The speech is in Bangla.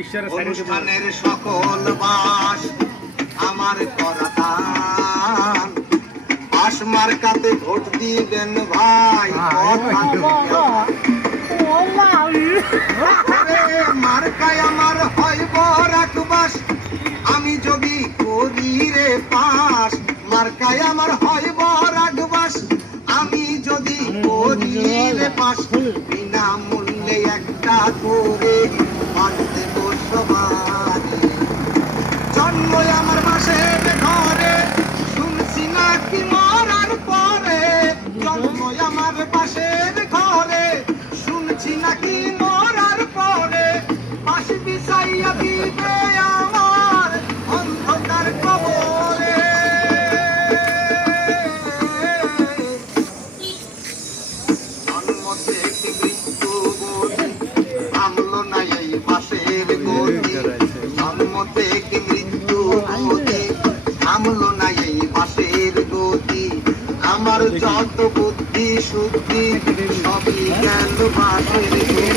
অনুষ্ঠানের সকল বাস আমার করা দান। বাস মার্কাতে ভোট দিবেন ভাই, মার্কায় আমার হয় বরাক বাস, আমি যদি করি রে পাস। মার্কায় আমার হয় বরাক বাস, আমি যদি করি রে পাস। বিনামূল্যে একটা করে বাঁধতে বসবানি। জন্ম আমার বাসের ঘরে, শুনছি নাকি মরার পরে। জন্ম আমার বাসের ঘরে, শুনছি নাকি মরার পরে। পাশ বিছাইয়া দিবে আমার অন্ধকার কবরে। জন্ম থেকে মৃত্যু গতি, থামলো না এই বাসের গতি। জন্ম থেকে মৃত্যু গতি, থামলো না এই বাসের গতি। আমার যত বুদ্ধি শুদ্ধি সবই গেল বাসের গতি।